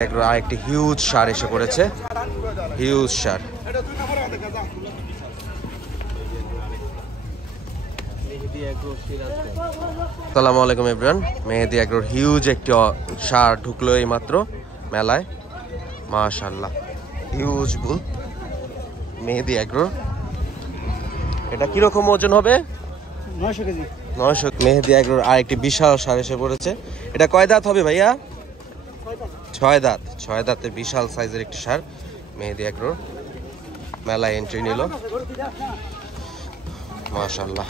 আরেকটি হিউজ সার এসে পড়েছে, হিউজ সার। আসসালামু আলাইকুম এভরিওয়ান, মেহেদি এগ্রোর হিউজ একটি সার ঢুকলো এই মাত্র মেলায়। মাশাআল্লাহ, হিউজ বুল মেহেদি এগ্রোর। এটা কিরকম ওজন হবে? 900 কেজি। 900। মেহেদি এগ্রোর আরেকটি বিশাল সার এসে পড়েছে। এটা কয় দাঁত হবে ভাইয়া? 6 দাঁত। 6 দাঁতের বিশাল সাইজের একটি সার মেহেদি এগ্রোর মেলায় এন্ট্রি নিল। মাশাআল্লাহ।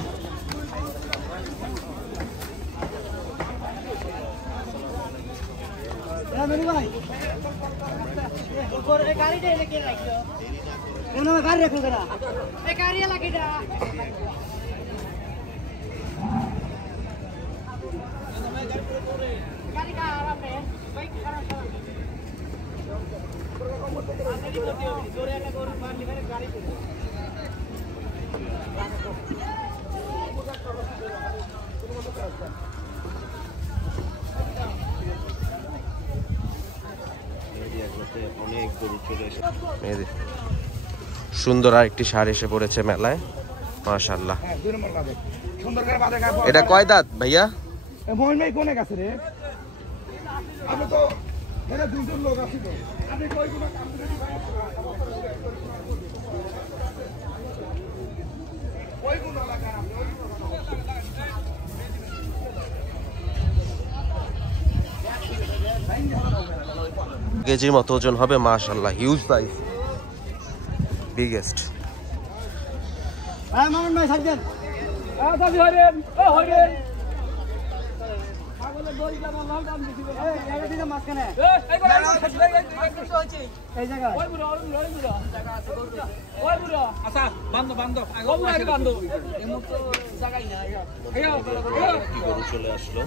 সুন্দর আরেকটি সার এসে পড়েছে মেলায়। মাশাআল্লাহ। এটা কয় দাঁত ভাইয়া? কেজির মতো ওজন হবে। মাশাআল্লাহ, হিউজ সাইজ, বিগেস্ট। চলে আসলো।